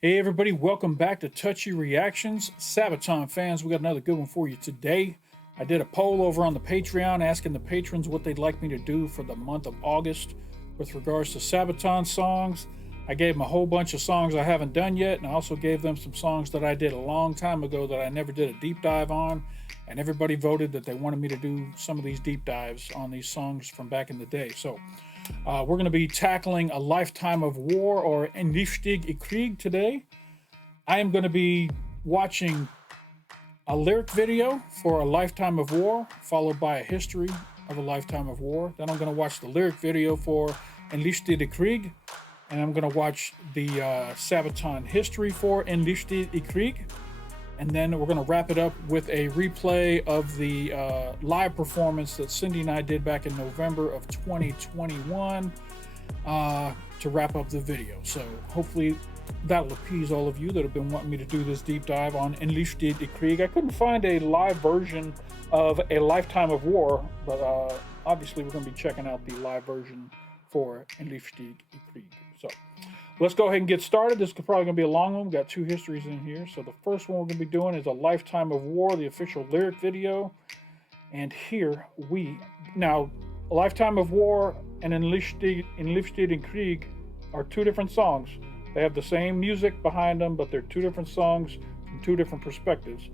Hey everybody, welcome back to Touchy Reactions. Sabaton fans, we got another good one for you today. I did a poll over on the Patreon asking the patrons what they'd like me to do for the month of August with regards to Sabaton songs. I gave them a whole bunch of songs I haven't done yet, and I also gave them some songs that I did a long time ago that I never did a deep dive on. And everybody voted that they wanted me to do some of these deep dives on these songs from back in the day. So we're going to be tackling A Lifetime of War or Enlisted I Krig today. I am going to be watching a lyric video for A Lifetime of War, followed by a history of A Lifetime of War. Then I'm going to watch the lyric video for Enlisted I Krig, and I'm going to watch the Sabaton History for Enlisted I Krig. And then we're going to wrap it up with a replay of the live performance that Cindy and I did back in November of 2021 to wrap up the video. So hopefully that'll appease all of you that have been wanting me to do this deep dive on Enlisted I Krig. I couldn't find a live version of A Lifetime of War, but obviously we're going to be checking out the live version for Enlisted I Krig. So let's go ahead and get started. This is probably going to be a long one. We've got two histories in here. So the first one we're going to be doing is A Lifetime of War, the official lyric video. And here now, A Lifetime of War and Enlisted I Krig are two different songs. They have the same music behind them, but they're two different songs from two different perspectives.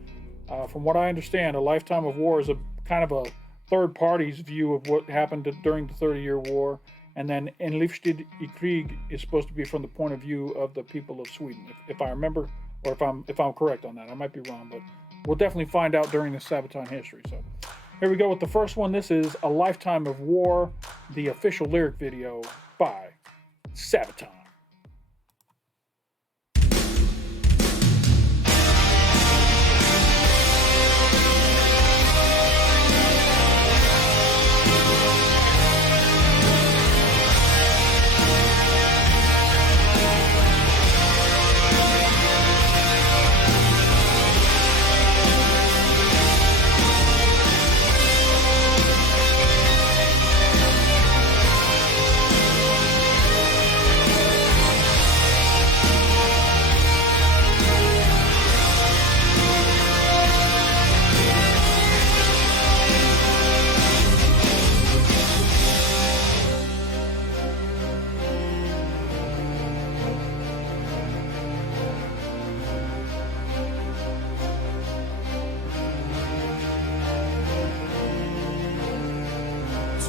From what I understand, A Lifetime of War is a kind of a third party's view of what happened during the 30-year war. And then Enlisted I Krig is supposed to be from the point of view of the people of Sweden, if I remember, or if I'm correct on that. I might be wrong, but we'll definitely find out during the Sabaton history. So here we go with the first one. This is A Lifetime of War, the official lyric video by Sabaton.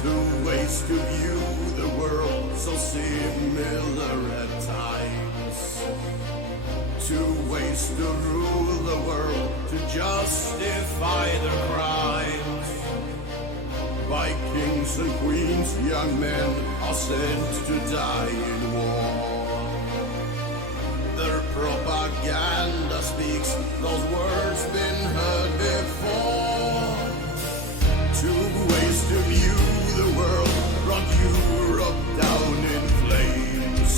Two ways to view the world, so similar at times. Two ways to rule the world, to justify their crimes. By kings and queens, young men are sent to die in war. Their propaganda speaks those words been heard before. Two ways to view the world brought Europe down in flames.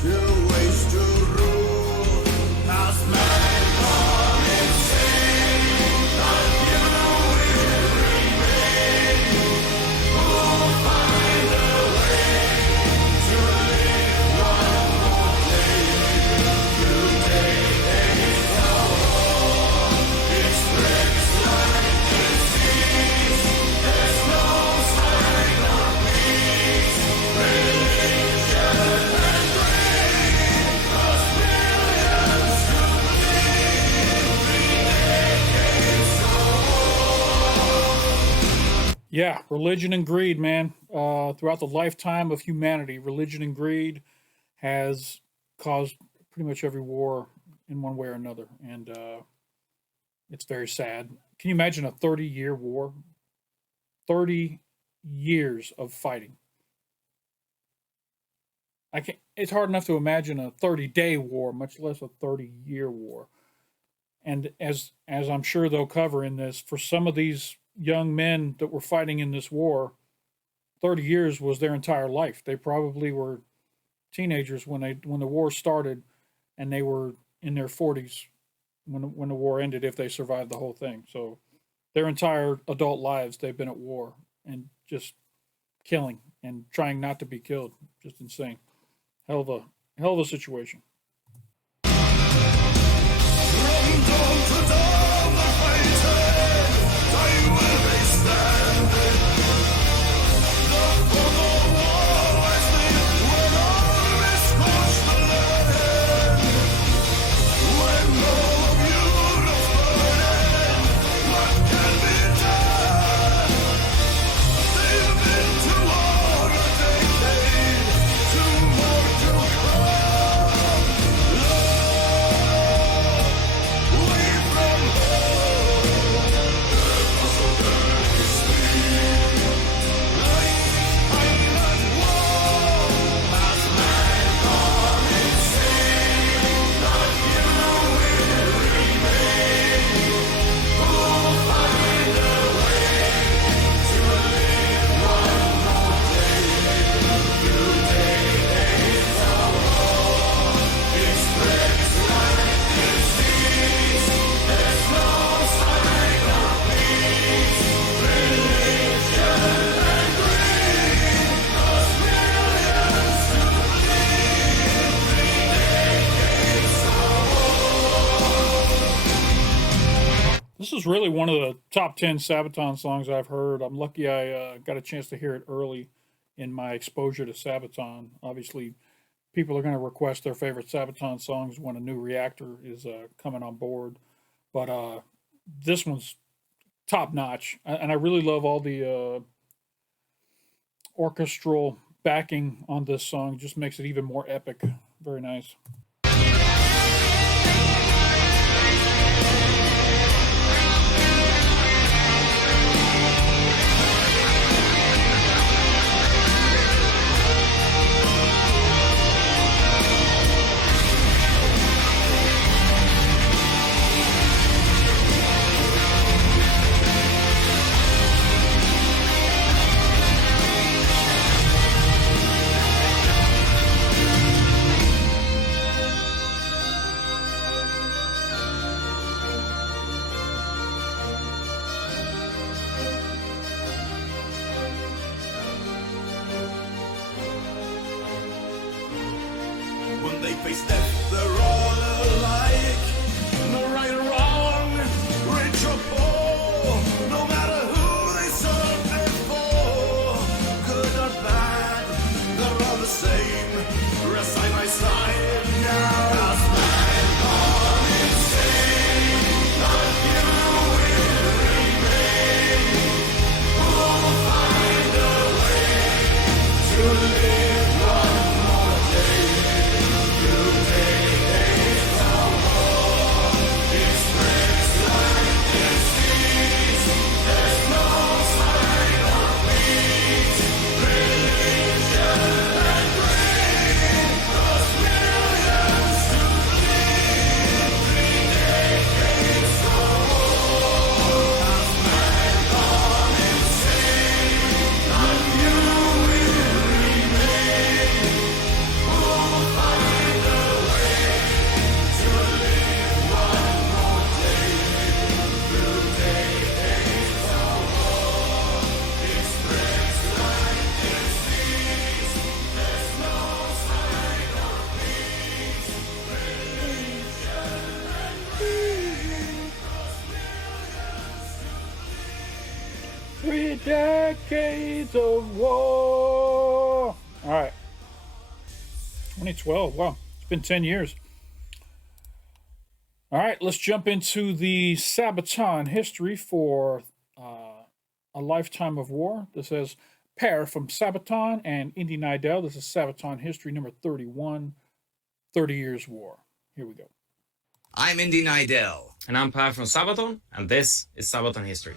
Two ways to rule as man gone insane. A few will remain, who'll find a way to live one more day. To take a war, it spreads like disease. There's no sign of peace. Religion and greed cause millions to bleed. 3 decades old. Yeah, religion and greed, man. Throughout the lifetime of humanity, religion and greed has caused pretty much every war in one way or another. And it's very sad. Can you imagine a 30-year war? 30 years of fighting. It's hard enough to imagine a 30-day war, much less a 30-year war. And as I'm sure they'll cover in this, for some of these young men that were fighting in this war, 30 years was their entire life. They probably were teenagers when the war started, and they were in their 40s when the war ended, if they survived the whole thing. So their entire adult lives they've been at war and just killing and trying not to be killed. Just insane. Hell of a situation. This is really one of the top 10 Sabaton songs I've heard. I'm lucky I got a chance to hear it early in my exposure to Sabaton. Obviously, people are going to request their favorite Sabaton songs when a new reactor is coming on board. But this one's top notch. And I really love all the orchestral backing on this song. Just makes it even more epic. Very nice. When they face death, they're all alike. No right or wrong, rich or poor. No matter who they serve them for, good or bad, they're all the same. Rest side by side now. As mankind insane, not you will remain. Who'll find a way to live one more day? Three decades of war. All right. 2012. Wow. It's been 10 years. All right. Let's jump into the Sabaton history for A Lifetime of War. This says pair from Sabaton and Indy Nidell. This is Sabaton history number 31, 30 Years War. Here we go. I'm Indy Nidell. And I'm Per from Sabaton, and this is Sabaton History.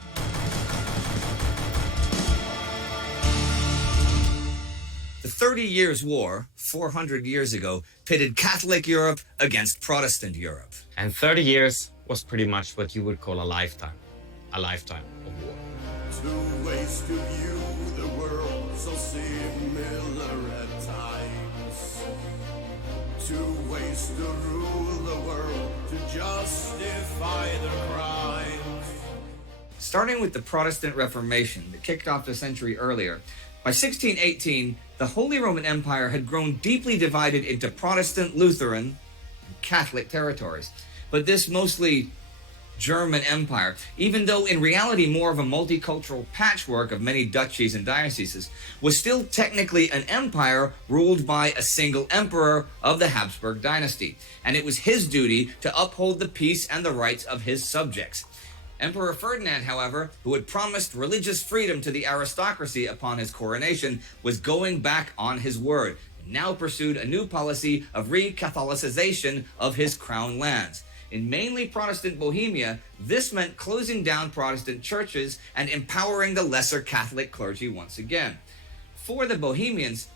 The 30 Years' War, 400 years ago, pitted Catholic Europe against Protestant Europe. And 30 years was pretty much what you would call a lifetime of war. Two ways to view the world, so similar at times. Two ways to rule the world, to justify their crimes. Starting with the Protestant Reformation that kicked off the century earlier, by 1618, The Holy Roman Empire had grown deeply divided into Protestant, Lutheran, and Catholic territories. But this mostly German empire, even though in reality more of a multicultural patchwork of many duchies and dioceses, was still technically an empire ruled by a single emperor of the Habsburg dynasty, and it was his duty to uphold the peace and the rights of his subjects. Emperor Ferdinand, however, who had promised religious freedom to the aristocracy upon his coronation, was going back on his word, and now pursued a new policy of re-Catholicization of his crown lands. In mainly Protestant Bohemia, this meant closing down Protestant churches and empowering the lesser Catholic clergy once again. For the Bohemians,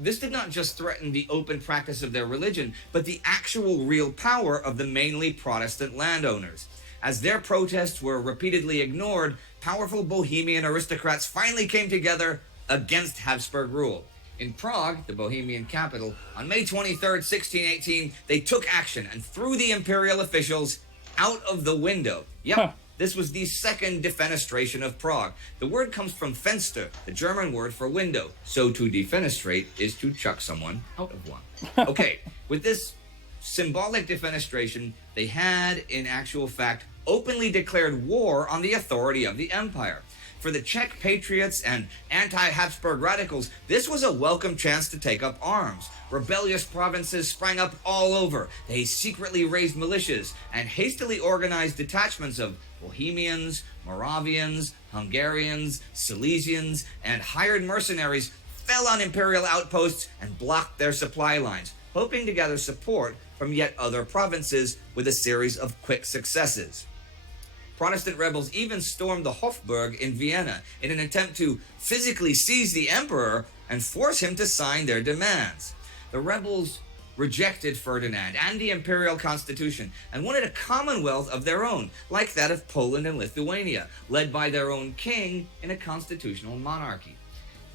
this did not just threaten the open practice of their religion, but the actual real power of the mainly Protestant landowners. As their protests were repeatedly ignored, powerful Bohemian aristocrats finally came together against Habsburg rule. In Prague, the Bohemian capital, on May 23, 1618, they took action and threw the imperial officials out of the window. Yep, This was the second defenestration of Prague. The word comes from Fenster, the German word for window. So to defenestrate is to chuck someone out of one. Okay, with this symbolic defenestration, they had, in actual fact, openly declared war on the authority of the empire. For the Czech patriots and anti-Habsburg radicals, this was a welcome chance to take up arms. Rebellious provinces sprang up all over. They secretly raised militias and hastily organized detachments of Bohemians, Moravians, Hungarians, Silesians, and hired mercenaries fell on imperial outposts and blocked their supply lines, hoping to gather support from yet other provinces with a series of quick successes. Protestant rebels even stormed the Hofburg in Vienna in an attempt to physically seize the emperor and force him to sign their demands. The rebels rejected Ferdinand and the imperial constitution and wanted a commonwealth of their own, like that of Poland and Lithuania, led by their own king in a constitutional monarchy.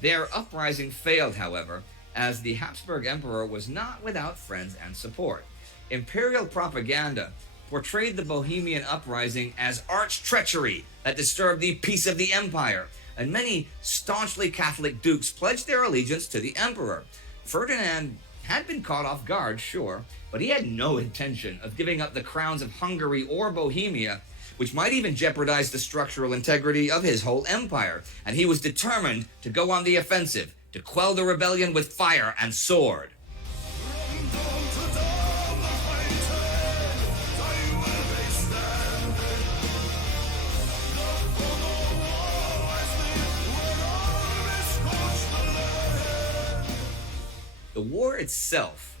Their uprising failed, however, as the Habsburg emperor was not without friends and support. Imperial propaganda portrayed the Bohemian uprising as arch treachery that disturbed the peace of the empire, and many staunchly Catholic dukes pledged their allegiance to the emperor. Ferdinand had been caught off guard, sure, but he had no intention of giving up the crowns of Hungary or Bohemia, which might even jeopardize the structural integrity of his whole empire, and he was determined to go on the offensive, to quell the rebellion with fire and sword. The war itself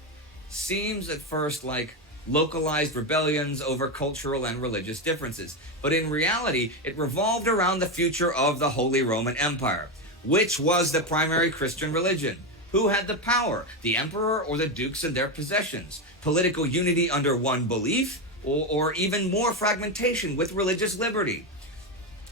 seems at first like localized rebellions over cultural and religious differences, but in reality, it revolved around the future of the Holy Roman Empire. Which was the primary Christian religion? Who had the power, the emperor or the dukes and their possessions? Political unity under one belief, or even more fragmentation with religious liberty?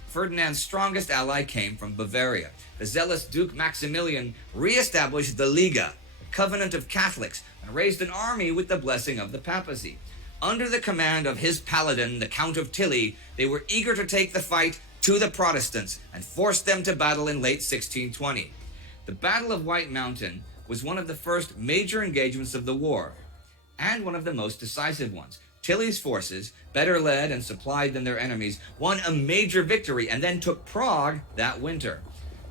Ferdinand's strongest ally came from Bavaria. The zealous Duke Maximilian re-established the Liga, covenant of Catholics, and raised an army with the blessing of the papacy. Under the command of his paladin, the Count of Tilly, they were eager to take the fight to the Protestants and force them to battle in late 1620. The Battle of White Mountain was one of the first major engagements of the war, and one of the most decisive ones. Tilly's forces, better led and supplied than their enemies, won a major victory and then took Prague that winter.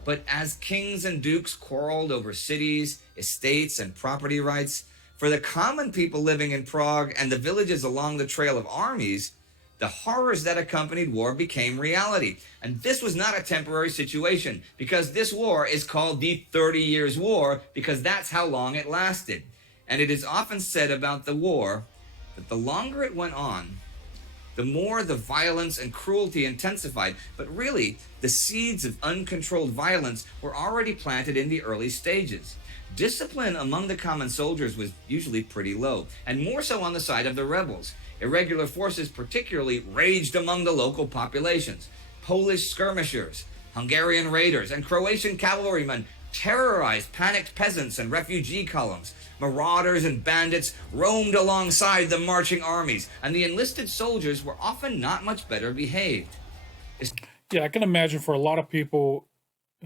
But as kings and dukes quarreled over cities, estates, and property rights, for the common people living in Prague and the villages along the Trail of Armies, the horrors that accompanied war became reality. And this was not a temporary situation, because this war is called the 30 Years' War, because that's how long it lasted. And it is often said about the war that the longer it went on, the more the violence and cruelty intensified. But really, the seeds of uncontrolled violence were already planted in the early stages. Discipline among the common soldiers was usually pretty low, and more so on the side of the rebels. Irregular forces particularly raged among the local populations. Polish skirmishers, Hungarian raiders, and Croatian cavalrymen terrorized panicked peasants and refugee columns. Marauders and bandits roamed alongside the marching armies, and the enlisted soldiers were often not much better behaved. Yeah, I can imagine for a lot of people,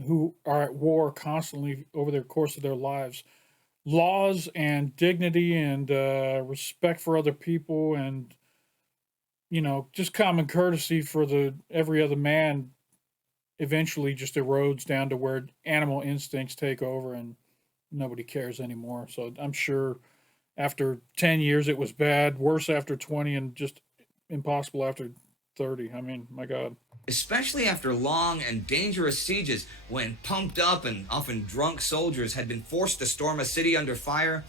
who are at war constantly over the course of their lives. Laws and dignity and respect for other people, and just common courtesy for the every other man eventually just erodes down to where animal instincts take over and nobody cares anymore. So I'm sure after 10 years it was bad, worse after 20, and just impossible after 30. I mean, my God. Especially after long and dangerous sieges, when pumped up and often drunk soldiers had been forced to storm a city under fire,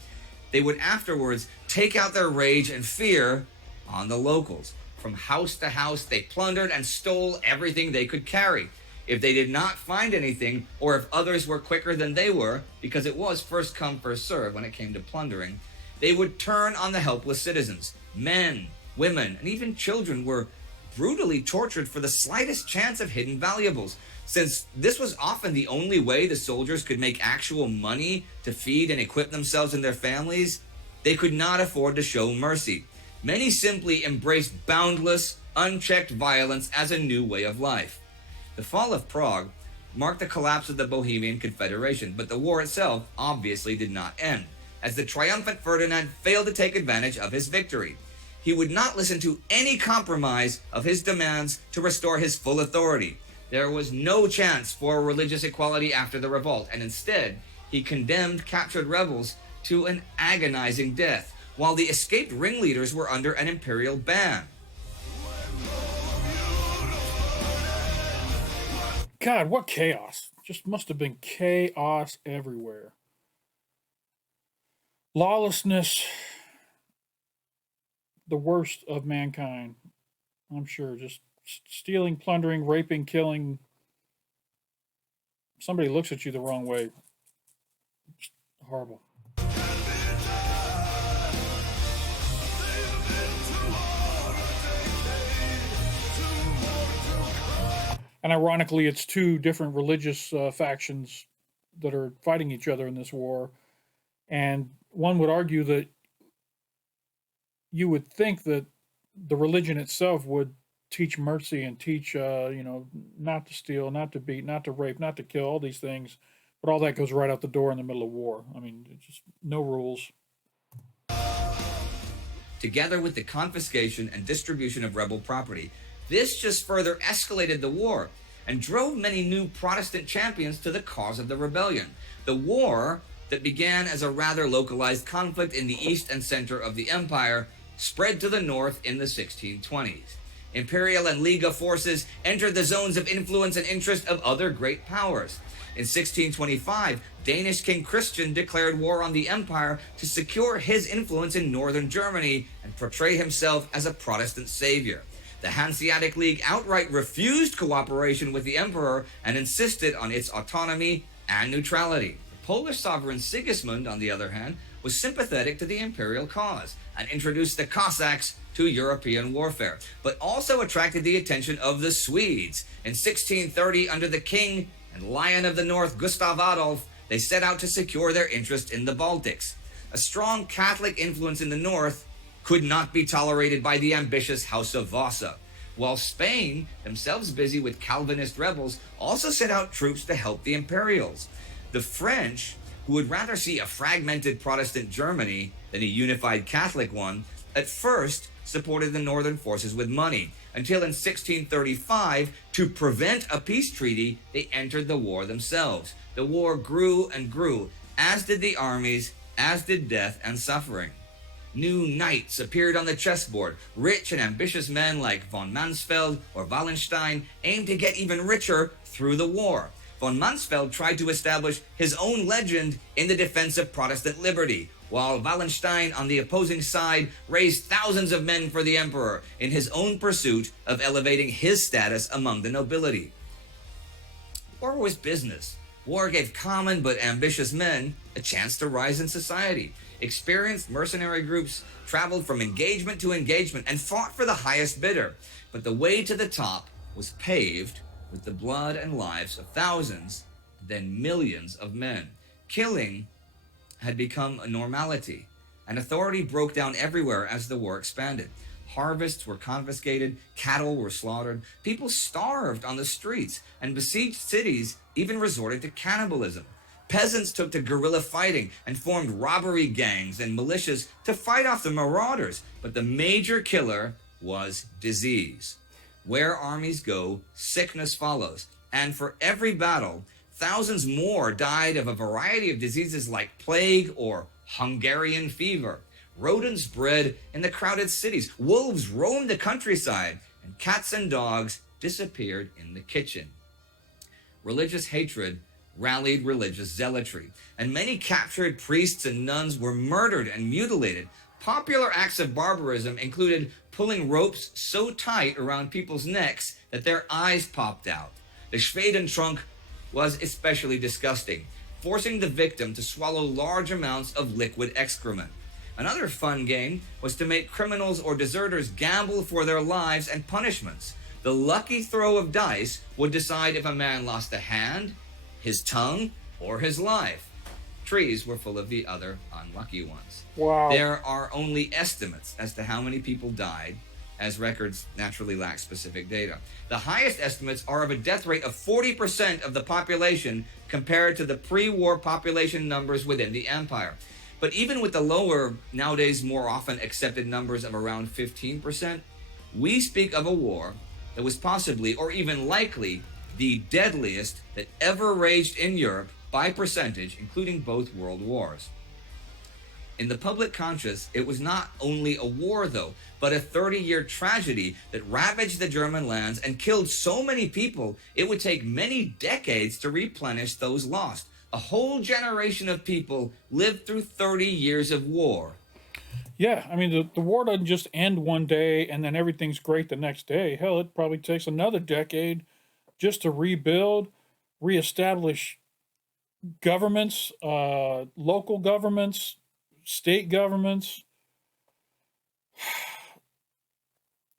they would afterwards take out their rage and fear on the locals. From house to house, they plundered and stole everything they could carry. If they did not find anything, or if others were quicker than they were, because it was first come, first serve when it came to plundering, they would turn on the helpless citizens. Men, women, and even children were brutally tortured for the slightest chance of hidden valuables. Since this was often the only way the soldiers could make actual money to feed and equip themselves and their families, they could not afford to show mercy. Many simply embraced boundless, unchecked violence as a new way of life. The fall of Prague marked the collapse of the Bohemian Confederation, but the war itself obviously did not end, as the triumphant Ferdinand failed to take advantage of his victory. He would not listen to any compromise of his demands to restore his full authority. There was no chance for religious equality after the revolt, and instead, he condemned captured rebels to an agonizing death, while the escaped ringleaders were under an imperial ban. God, what chaos. Just must have been chaos everywhere. Lawlessness, the worst of mankind, I'm sure. Just stealing, plundering, raping, killing. Somebody looks at you the wrong way. Just horrible. And ironically, it's two different religious factions that are fighting each other in this war. And one would argue that you would think that the religion itself would teach mercy and teach, not to steal, not to beat, not to rape, not to kill, all these things. But all that goes right out the door in the middle of war. I mean, it's just no rules. Together with the confiscation and distribution of rebel property, this just further escalated the war and drove many new Protestant champions to the cause of the rebellion. The war, that began as a rather localized conflict in the east and center of the empire, spread to the north in the 1620s. Imperial and Liga forces entered the zones of influence and interest of other great powers. In 1625, Danish King Christian declared war on the empire to secure his influence in northern Germany and portray himself as a Protestant savior. The Hanseatic League outright refused cooperation with the emperor and insisted on its autonomy and neutrality. The Polish sovereign Sigismund, on the other hand, was sympathetic to the imperial cause and introduced the Cossacks to European warfare, but also attracted the attention of the Swedes. In 1630, under the king and Lion of the North, Gustav Adolf, they set out to secure their interest in the Baltics. A strong Catholic influence in the north could not be tolerated by the ambitious House of Vasa, while Spain, themselves busy with Calvinist rebels, also sent out troops to help the Imperials. The French, who would rather see a fragmented Protestant Germany than a unified Catholic one, at first supported the northern forces with money, until in 1635, to prevent a peace treaty, they entered the war themselves. The war grew and grew, as did the armies, as did death and suffering. New knights appeared on the chessboard. Rich and ambitious men like von Mansfeld or Wallenstein aimed to get even richer through the war. Von Mansfeld tried to establish his own legend in the defense of Protestant liberty, while Wallenstein on the opposing side raised thousands of men for the emperor in his own pursuit of elevating his status among the nobility. War was business. War gave common but ambitious men a chance to rise in society. Experienced mercenary groups traveled from engagement to engagement and fought for the highest bidder. But the way to the top was paved with the blood and lives of thousands, then millions of men. Killing had become a normality, and authority broke down everywhere as the war expanded. Harvests were confiscated, cattle were slaughtered, people starved on the streets, and besieged cities even resorted to cannibalism. Peasants took to guerrilla fighting and formed robbery gangs and militias to fight off the marauders, but the major killer was disease. Where armies go, sickness follows, and for every battle, thousands more died of a variety of diseases like plague or Hungarian fever. Rodents bred in the crowded cities, wolves roamed the countryside, and cats and dogs disappeared in the kitchen. Religious hatred rallied religious zealotry, and many captured priests and nuns were murdered and mutilated. Popular acts of barbarism included pulling ropes so tight around people's necks that their eyes popped out. The Schwedentrunk was especially disgusting, forcing the victim to swallow large amounts of liquid excrement. Another fun game was to make criminals or deserters gamble for their lives and punishments. The lucky throw of dice would decide if a man lost a hand, his tongue, or his life. Trees were full of the other unlucky ones. Wow. There are only estimates as to how many people died, as records naturally lack specific data. The highest estimates are of a death rate of 40% of the population compared to the pre-war population numbers within the empire. But even with the lower, nowadays more often accepted numbers of around 15%, we speak of a war that was possibly, or even likely, the deadliest that ever raged in Europe by percentage, including both world wars. In the public conscious, it was not only a war, though, but a 30-year tragedy that ravaged the German lands and killed so many people, it would take many decades to replenish those lost. A whole generation of people lived through 30 years of war. Yeah, I mean, the war doesn't just end one day and then everything's great the next day. Hell, it probably takes another decade just to rebuild, reestablish governments, local governments, state governments,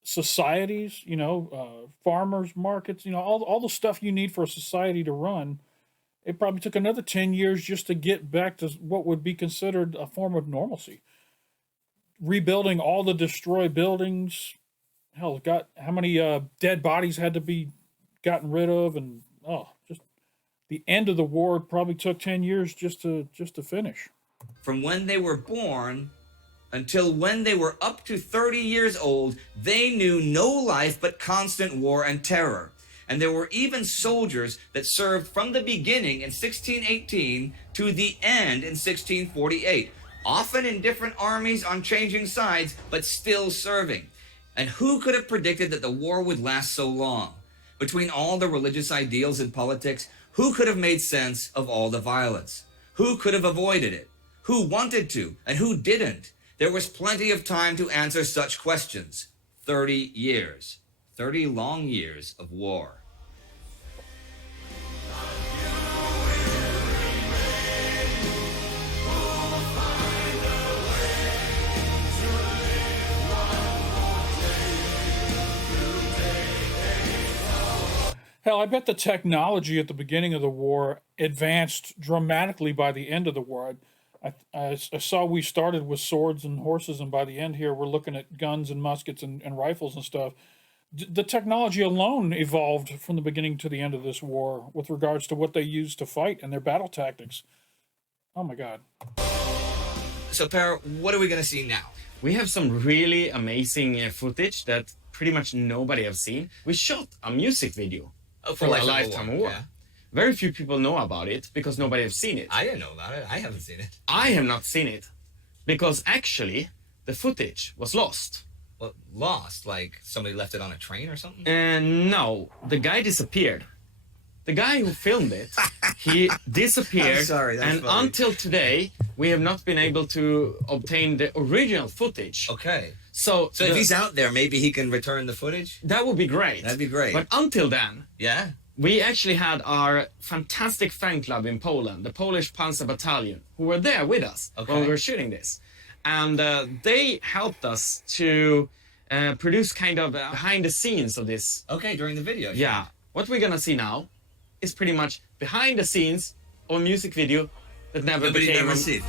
societies, farmers markets, all the stuff you need for a society to run. It probably took another 10 years just to get back to what would be considered a form of normalcy. Rebuilding all the destroyed buildings. Hell, how many dead bodies had to be gotten rid of, and just the end of the war probably took 10 years just to finish. From when they were born until when they were up to 30 years old, they knew no life but constant war and terror. And there were even soldiers that served from the beginning in 1618 to the end in 1648, often in different armies on changing sides, but still serving. And who could have predicted that the war would last so long? Between all the religious ideals and politics, who could have made sense of all the violence? Who could have avoided it? Who wanted to, and who didn't? There was plenty of time to answer such questions. 30 years. 30 long years of war. Hell, I bet the technology at the beginning of the war advanced dramatically by the end of the war. I saw we started with swords and horses, and by the end here, we're looking at guns and muskets and rifles and stuff. The technology alone evolved from the beginning to the end of this war with regards to what they used to fight and their battle tactics. Oh my God. So, Per, what are we going to see now? We have some really amazing footage that pretty much nobody have seen. We shot a music video for a Lifetime War. Yeah. Very few people know about it because nobody have seen it. I didn't know about it. I haven't seen it. I have not seen it because actually the footage was lost. Well, lost? Like somebody left it on a train or something? And no, the guy disappeared. The guy who filmed it, he disappeared. I'm sorry, that's and funny. until today, we have not been able to obtain the original footage. Okay. So if he's out there, maybe he can return the footage? that would be great. That'd be great. But until then, Yeah? we actually had our fantastic fan club in Poland, the Polish Panzer Battalion, who were there with us when Okay. we were shooting this. And they helped us to produce kind of behind the scenes of this. Okay, during the video. Yeah. What we're gonna see now is pretty much behind the scenes of a music video that never Nobody became never a- seen.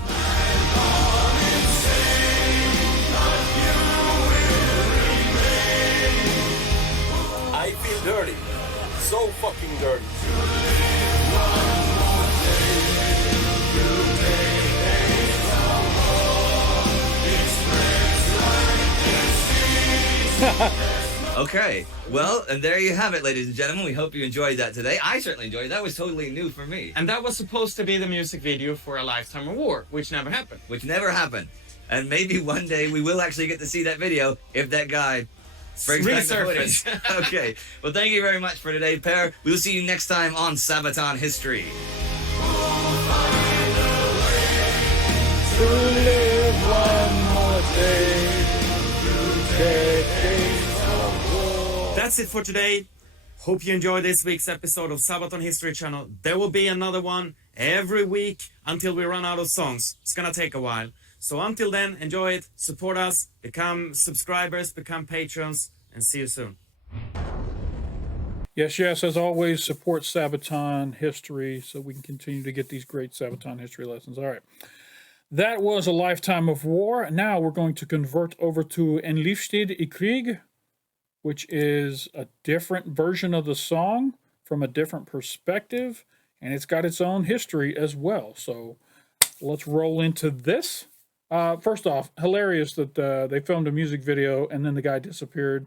Okay, well, and there you have it, ladies and gentlemen. We hope you enjoyed that today. I certainly enjoyed it. That was totally new for me. And that was supposed to be the music video for A Lifetime of War, which never happened. Which never happened. And maybe one day we will actually get to see that video if that guy brings back the footage. Okay, well, thank you very much for today, Per. We'll see you next time on Sabaton History. To live one more day, decades of war. That's it for today. Hope you enjoyed this week's episode of Sabaton History Channel. There will be another one every week until we run out of songs. It's gonna take a while. So until then, enjoy it, support us, become subscribers, become patrons, and see you soon. Yes, as always, support Sabaton History so we can continue to get these great Sabaton History lessons. All right. That was A Lifetime of War. Now we're going to convert over to Enlisted I Krig, which is a different version of the song from a different perspective, and it's got its own history as well. So let's roll into this. First off, hilarious that they filmed a music video and then the guy disappeared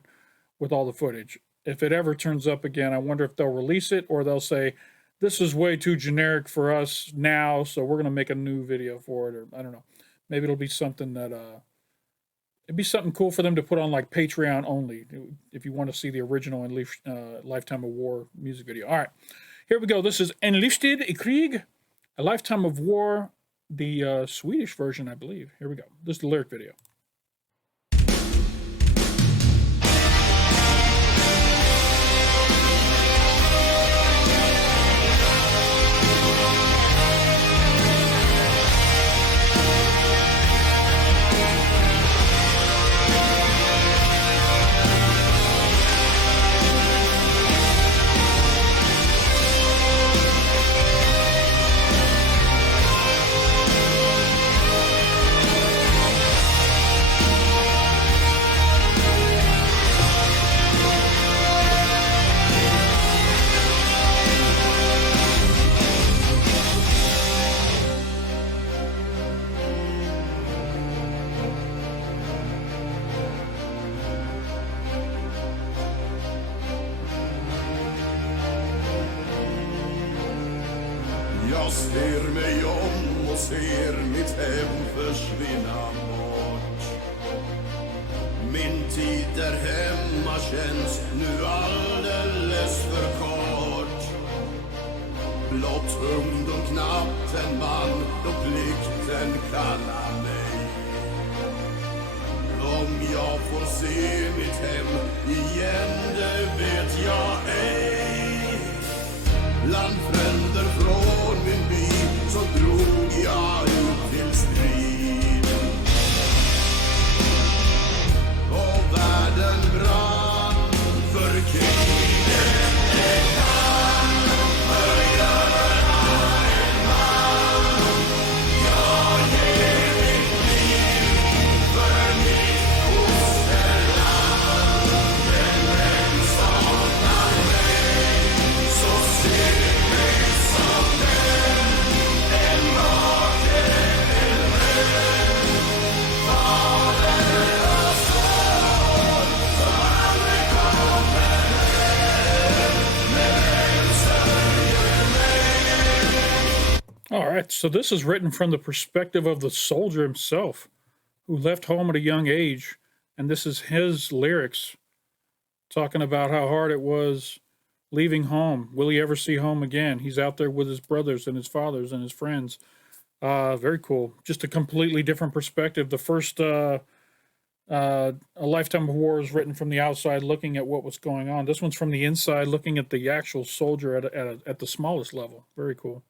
with all the footage. If it ever turns up again, I wonder if they'll release it or they'll say, this is way too generic for us now, so we're going to make a new video for it, or I don't know. Maybe it'll be something that, it'd be something cool for them to put on like Patreon only, if you want to see the original Lifetime of War music video. All right, here we go. This is Enlisted I Krig, A Lifetime of War, the Swedish version, I believe. Here we go. This is the lyric video. Jag ser mig om och ser mitt hem försvinna bort. Min tid där hemma känns nu alldeles för kort. Blott ungdom, knappt en man, då plikten kallar mig. Om jag får se mitt hem igen, det vet jag ej. Landfränder från min by, så drog jag ut till strid. Och världen brann för kriget det kan förgöra en man. Jag ger mitt liv för mitt fosterland. Men vem saknar mig, så ser mig som den, en vaken, en vän. Fader och son, som aldrig kommer hem, men vem sörjer mig? All right, so this is written from the perspective of the soldier himself who left home at a young age. And this is his lyrics talking about how hard it was leaving home. Will he ever see home again? He's out there with his brothers and his fathers and his friends. Very cool. Just a completely different perspective. The first A Lifetime of War is written from the outside, looking at what was going on. This one's from the inside, looking at the actual soldier at the smallest level. Very cool.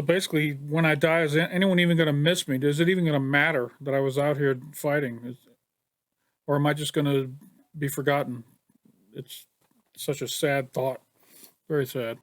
So basically, when I die, is anyone even going to miss me? Is it even going to matter that I was out here fighting? Or am I just going to be forgotten? It's such a sad thought. Very sad.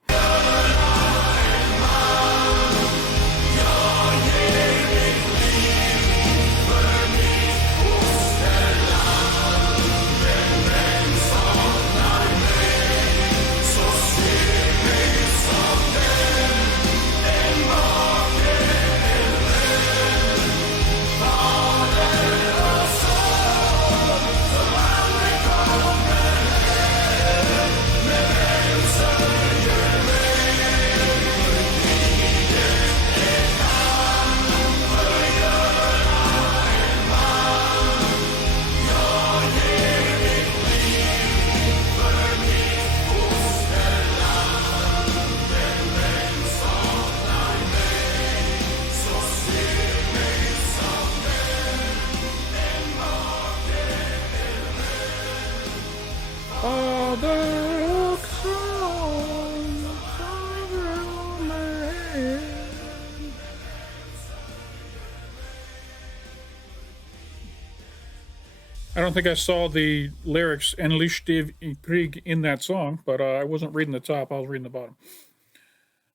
I don't think I saw the lyrics Enlisted I Krig in that song, but I wasn't reading the top, I was reading the bottom.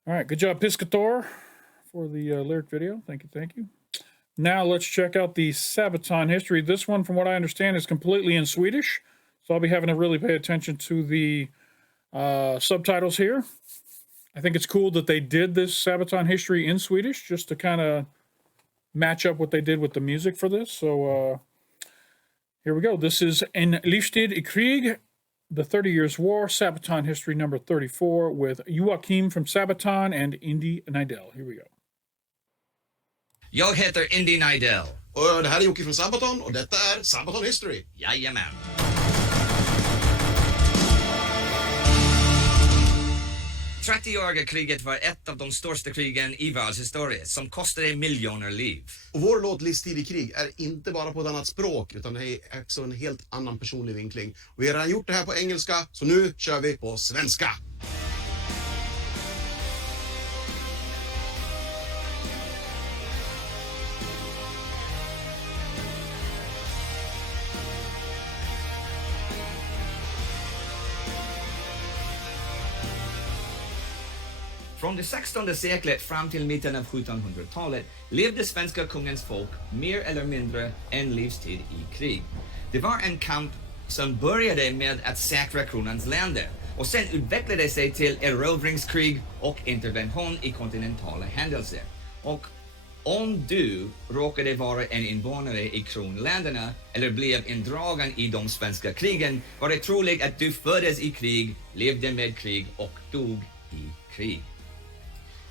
All right, good job, Piscator, for the lyric video. Thank you, thank you. Now let's check out the Sabaton History. This one, from what I understand, is completely in Swedish, so I'll be having to really pay attention to the subtitles here. I think it's cool that they did this Sabaton History in Swedish, just to kind of match up what they did with the music for this. So here we go. This is Livstid I Krig, the 30 Years War, Sabaton History number 34, with Joakim from Sabaton and Indy Nidell. Here we go. Jag heter Indy Nidell. Och det här är Jocke från Sabaton och detta är Sabaton History. Jajamän. 30-åriga kriget var ett av de största krigen i världshistorien som kostade miljoner liv. Och vår låt Livstid I Krig är inte bara på ett annat språk utan det är också en helt annan personlig vinkling. Och vi har redan gjort det här på engelska, så nu kör vi på svenska. Från det 16:e seklet fram till mitten av 1700-talet levde svenska kungens folk mer eller mindre en livstid i krig. Det var en kamp som började med att säkra kronans länder och sen utvecklade sig till erövringskrig och intervention i kontinentala händelser. Och om du råkade vara en invånare i kronländerna eller blev indragen i de svenska krigen var det troligt att du föddes i krig, levde med krig och dog i krig.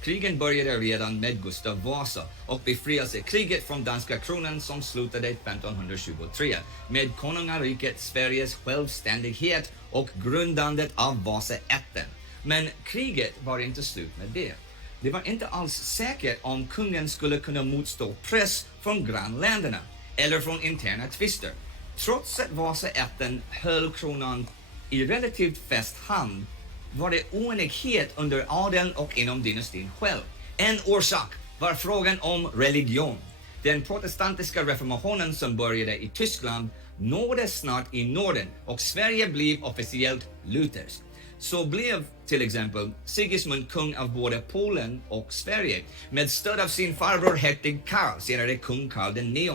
Krigen började redan med Gustav Vasa och befrielsekriget från danska kronan som slutade 1523 med konungariket Sveriges självständighet och grundandet av Vasaätten. Men kriget var inte slut med det. Det var inte alls säkert om kungen skulle kunna motstå press från grannländerna eller från interna tvister. Trots att Vasaätten höll kronan i relativt fast hand var det oenighet under adeln och inom dynastin själv. En orsak var frågan om religion. Den protestantiska reformationen som började i Tyskland nådde snart i Norden och Sverige blev officiellt lutherskt. Så blev till exempel Sigismund kung av både Polen och Sverige med stöd av sin farbror hertig Karl, senare kung Karl den 9.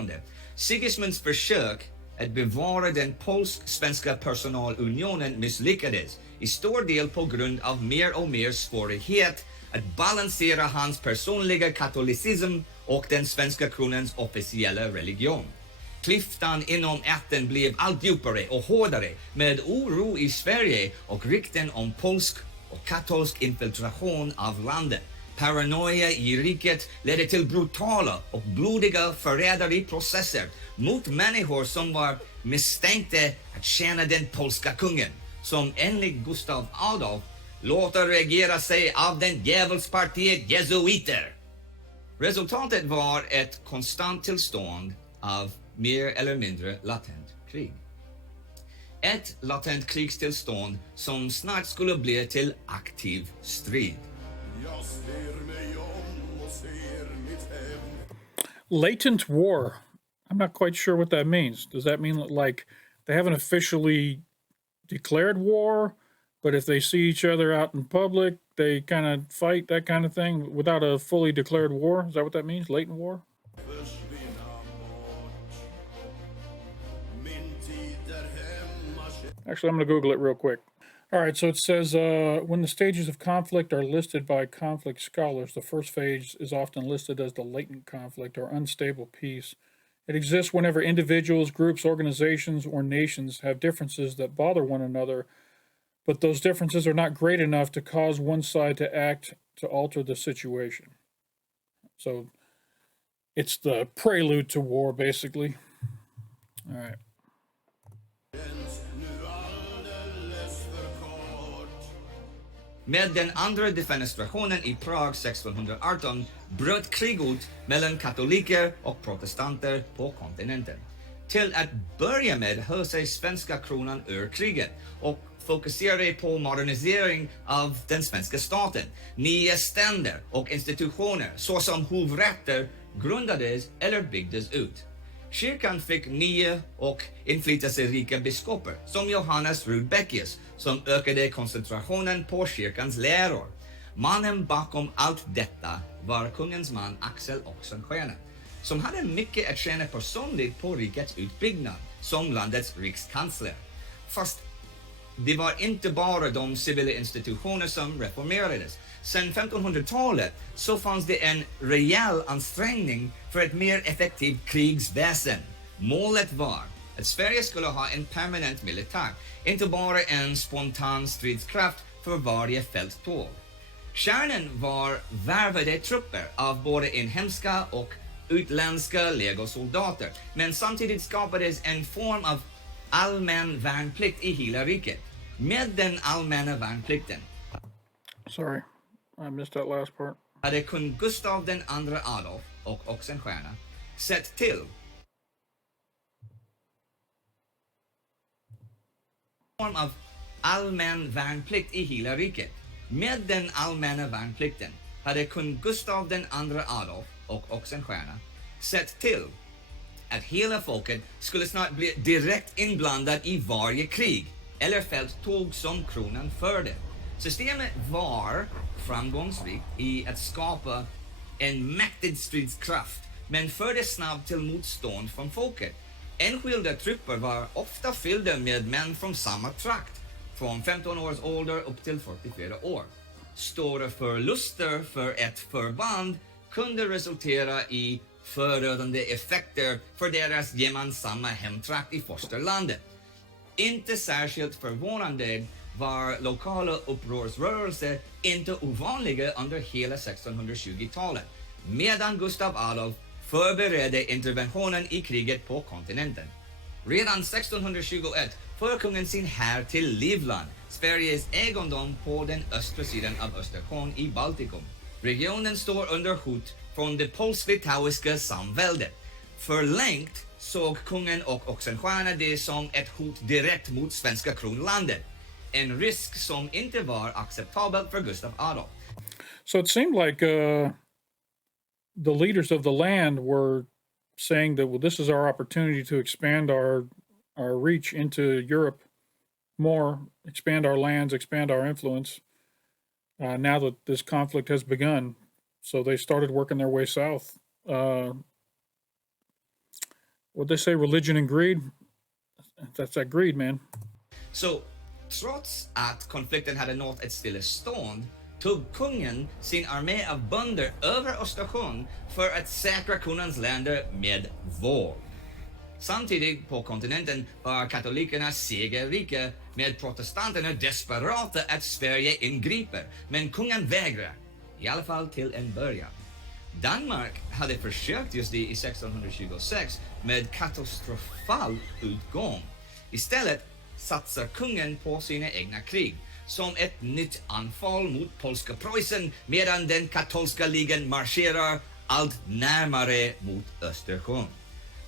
Sigismunds försök att bevara den polsk-svenska personalunionen misslyckades i stor del på grund av mer och mer svårighet att balansera hans personliga katolicism och den svenska kronans officiella religion. Klyftan inom ätten blev allt djupare och hårdare med oro i Sverige och rykten om polsk och katolsk infiltration av landet. Paranoia i riket ledde till brutala och blodiga förräderiprocesser mot människor som var misstänkta att tjäna den polska kungen, som enligt Gustav Adolf låter regera sig av den djävulspartiet jesuiter. Resultatet var ett konstant tillstånd av mer eller mindre latent krig. Ett latent krigstillstånd som snart skulle bli till aktiv strid. Jag ser mig om och ser mitt hem. Latent war. I'm not quite sure what that means. Does that mean like they haven't officially declared war, but if they see each other out in public, they kind of fight, that kind of thing, without a fully declared war? Is that what that means? Latent war? Försvinna bort. Min tid där hemma. Actually, I'm going to Google it real quick. All right, so it says when the stages of conflict are listed by conflict scholars, the first phase is often listed as the latent conflict or unstable peace. It exists whenever individuals, groups, organizations, or nations have differences that bother one another, but those differences are not great enough to cause one side to act to alter the situation. So it's the prelude to war, basically. All right. Nu alldeles för kort. Med den andra defenestrationen i Prag 1618 bröt krig ut mellan katoliker och protestanter på kontinenten. Till att börja med höll sig svenska kronan ur kriget och fokuserade på modernisering av den svenska staten. Nya ständer och institutioner såsom hovrätter grundades eller byggdes ut. Kyrkan fick nya och inflytelserika biskoper som Johannes Rudbeckius som ökade koncentrationen på kyrkans läror. Mannen bakom allt detta var kungens man Axel Oxenstierna som hade mycket att tjäna personligt på rikets utbyggnad som landets rikskansler. Fast det var inte bara de civila institutioner som reformerades. Sedan 1500-talet så fanns det en rejäl ansträngning för ett mer effektivt krigsväsen. Målet var att Sverige skulle ha en permanent militär, inte bara en spontan stridskraft för varje fälttåg. Kärnan var värvade trupper av både inhemska och utländska legosoldater, men samtidigt skapades en form av allmän värnplikt i hela riket. Med den allmänna värnplikten Sorry, I missed that last part. hade kung Gustav II Adolf och Oxenstierna sett till form av allmän värnplikt i hela riket. Med den allmänna värnplikten hade kung Gustav II Adolf och Oxenstierna sett till att hela folket skulle snart bli direkt inblandat i varje krig eller fälttåg som kronan förde. Systemet var framgångsrikt i att skapa en mäktig stridskraft, men förde snabbt till motstånd från folket. Enskilda trupper var ofta fyllda med män från samma trakt, från 15 års ålder upp till 44 år. Stora förluster för ett förband kunde resultera i förödande effekter för deras gemensamma hemtrakt i fosterlandet. Inte särskilt förvånande var lokala upprorsrörelser inte ovanliga under hela 1620-talet, medan Gustav Adolf förberedde interventionen i kriget på kontinenten. Redan 1621 för kungen sin här till Livland, Sveriges egendom på den östra sidan av Östersjön i Baltikum. Regionen står under hot från det polsk-litauiska samväldet. Förlängt såg kungen och Oxenstierna det som ett hot direkt mot svenska kronlandet. En risk som inte var acceptabel för Gustav Adolf. So it seemed like the leaders of the land were saying that, well, this is our opportunity to expand our reach into Europe more, expand our lands, expand our influence, now that this conflict has begun. So they started working their way south. What'd they say, religion and greed? That's that greed, man. Så trots att konflikten hade nått ett stillestånd tog kungen sin armé av bönder över Östersjön för att säkra kungens länder med våld. Samtidigt på kontinenten var katolikerna segerrika med protestanterna desperata att Sverige ingriper, men kungen vägrar, i alla fall till en början. Danmark hade försökt just det i 1626 med katastrofal utgång. Istället satsar kungen på sina egna krig, som ett nytt anfall mot polska Preussen medan den katolska ligan marscherar allt närmare mot Östersjön.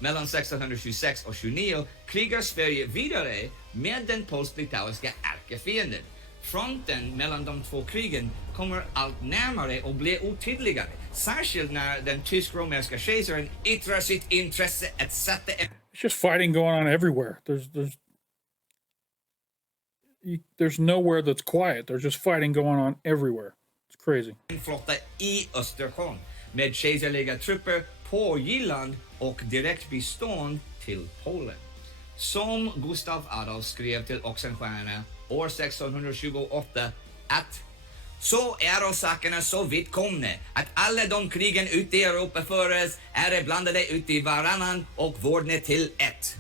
Mellan 1626 och 29 krigar Sverige vidare med den polsk-litauiska ärkefienden. Fronten mellan de två krigen kommer allt närmare och blir otydligare. Särskilt när den tysk-romerska kejsaren yttrar sitt intresse att sätta en It's just fighting going on everywhere. There's nowhere that's quiet. There's just fighting going on everywhere. It's crazy. flotta i Östersjön med kejserliga trupper på Jylland och direktbistånd till Polen. Som Gustav Adolf skrev till Oxenstierna år 1628 att så är sakerna så vittkomna att alla de krigen ute i Europa föres är blandade ut i varannan och vårdne till ett.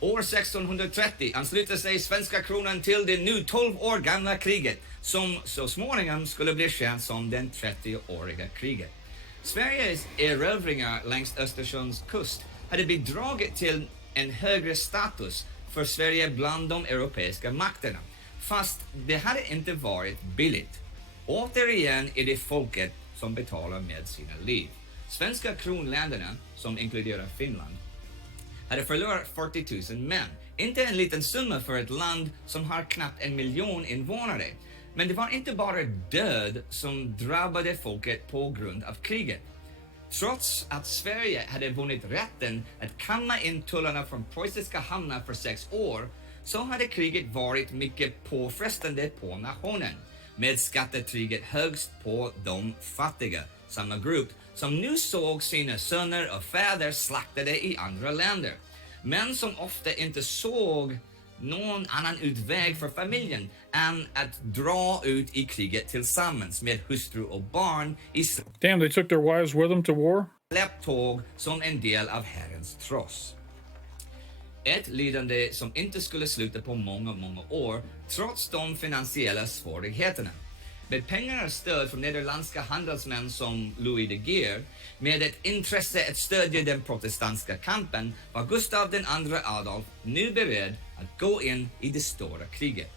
År 1630 ansluter sig svenska kronan till det nu 12 år gamla kriget som så småningom skulle bli känt som den 30-åriga kriget. Sveriges erövringar längs Östersjöns kust hade bidragit till en högre status för Sverige bland de europeiska makterna. Fast det hade inte varit billigt. Återigen är det folket som betalar med sina liv. Svenska kronländerna, som inkluderar Finland, hade förlorat 40 000 män. Inte en liten summa för ett land som har knappt 1 miljon invånare. Men det var inte bara död som drabbade folket på grund av kriget. Trots att Sverige hade vunnit rätten att kamma in tullarna från preussiska hamnar för 6 år, så hade kriget varit mycket påfrestande på nationen, med skattetrycket högst på de fattiga, samma grupp som nu såg sina söner och fäder slaktade i andra länder, men som ofta inte såg någon annan utväg för familjen än att dra ut i kriget tillsammans med hustru och barn i Damn, they took their wives with them to war? släptåg som en del av Herrens tross. Ett lidande som inte skulle sluta på många år trots de finansiella svårigheterna. Med pengar och stöd från nederländska handelsmän som Louis de Geer, med ett intresse att stödja den protestantiska kampen, var Gustav II Adolf nu beredd att gå in i det stora kriget.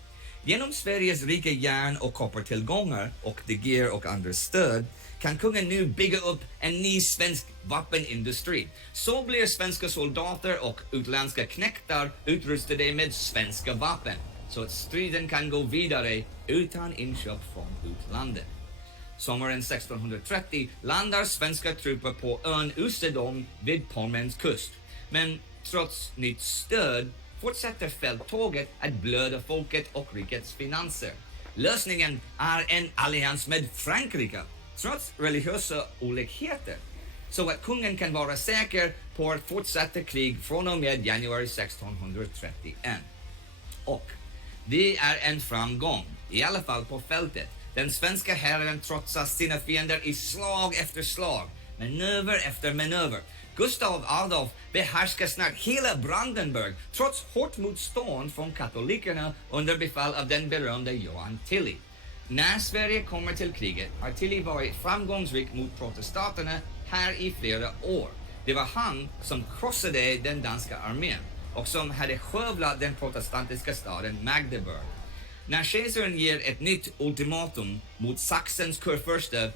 Genom Sveriges rika järn- och koppartillgångar och de Geer och andras stöd kan kungen nu bygga upp en ny svensk vapenindustri. Så blir svenska soldater och utländska knektar utrustade med svenska vapen, så att striden kan gå vidare utan inköp från utlandet. Sommaren 1630 landar svenska trupper på ön Usedom vid Pommerns kust. Men trots nytt stöd fortsätter fälttåget att blöda folket och rikets finanser. Lösningen är en allians med Frankrike, trots religiösa olikheter, så att kungen kan vara säker på att fortsätta krig från och med januari 1631. Och det är en framgång, i alla fall på fältet. Den svenska herren trotsar sina fiender i slag efter slag, manöver efter manöver. Gustav Adolf behärskar snart hela Brandenburg trots hårt motstånd från katolikerna under befäl av den berömda Johan Tilly. När Sverige kommer till kriget har Tilly varit framgångsrik mot protestanterna här i flera år. Det var han som krossade den danska armén och som hade skövlat den protestantiska staden Magdeburg. När kejsaren ger ett nytt ultimatum mot Sachsens kurfurste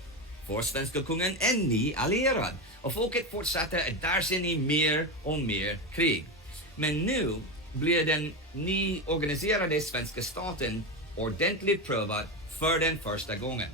får svenska kungen en ny allierad och folket fortsätter att dra sig in i mer och mer krig. Men nu blir den nyorganiserade svenska staten ordentligt prövad för den första gången.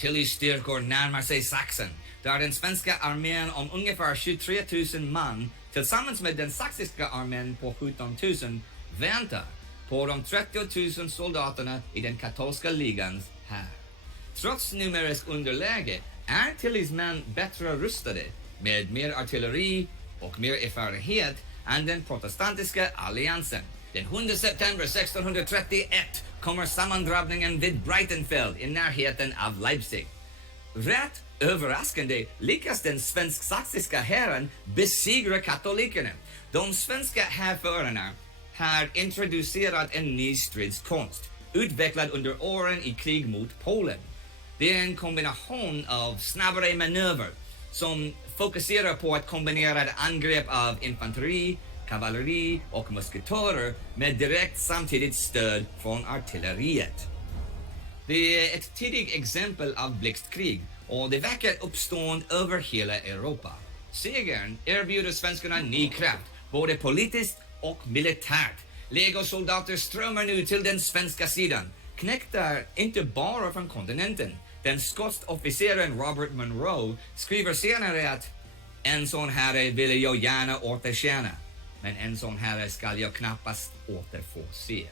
Tillys styrkor närmar sig Sachsen, där den svenska armén om ungefär 23 000 man tillsammans med den saxiska armén på 17 000 väntar på de 30 000 soldaterna i den katolska ligans här. Trots numerisk underläge är Tillys män bättre rustade med mer artilleri och mer erfarenhet än den protestantiska alliansen. Den 7 september 1631 kommer sammandrabbningen vid Breitenfeld i närheten av Leipzig. Rätt överraskande lyckas den svensk-saxiska herren besegra katolikerna. De svenska härförarna har introducerat en ny stridskonst. utvecklad under åren i krig mot Polen. Det är en kombination av snabbare manöver som fokuserar på att kombinera ett angrepp av infanteri, kavalleri och musketörer med direkt samtidigt stöd från artilleriet. Det är ett tidigt exempel av blixtkrig och det verkar uppstående över hela Europa. Segern erbjuder svenskarna ny kraft, både politiskt och militärt. Legosoldater strömmar nu till den svenska sidan, knäckta inte bara från kontinenten. Den skotska officeren Robert Monroe skriver senare att en sån herre ville jag gärna återtjäna, men en sån herre skall jag knappast återfå se.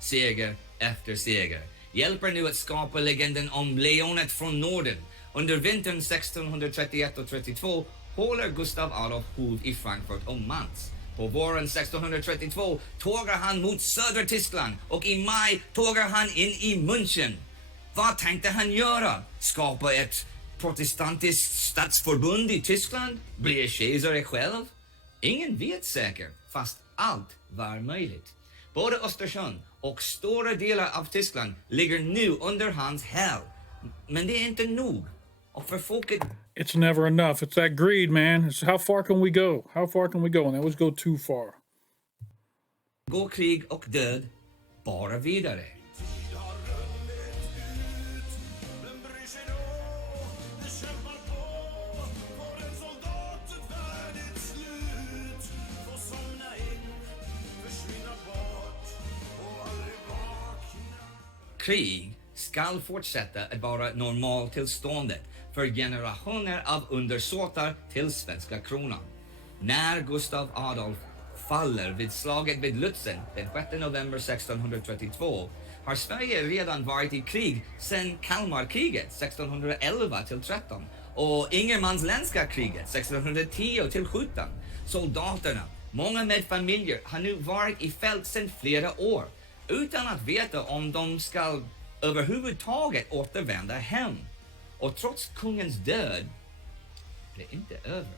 Seger efter seger hjälper nu att skapa legenden om lejonet från Norden. Under vintern 1631 och 32 håller Gustav Adolf hov i Frankfurt och Mainz. På våren 1632 tågar han mot södra Tyskland och i maj tågar han in i München. Vad tänkte han göra? Skapa ett protestantiskt statsförbund i Tyskland? Bli kejsare själv? Ingen vet säkert, fast allt var möjligt. Både Östersjön och stora delar av Tyskland ligger nu under hans häll. Men det är inte nog. Och för folket... It's never enough. It's that greed, man. It's how far can we go? How far can we go? And they always go too far. Går krig och död bara vidare. Krig skall fortsätta att vara normaltillståndet för generationer av undersåtar till svenska kronan. När Gustav Adolf faller vid slaget vid Lützen den 6 november 1632 har Sverige redan varit i krig sedan Kalmarkriget 1611-13 och Ingermansländska kriget 1610-17. Soldaterna, många med familjer, har nu varit i fält sedan flera år utan att veta om de ska överhuvudtaget återvända hem. Och trots kungens död är det inte över.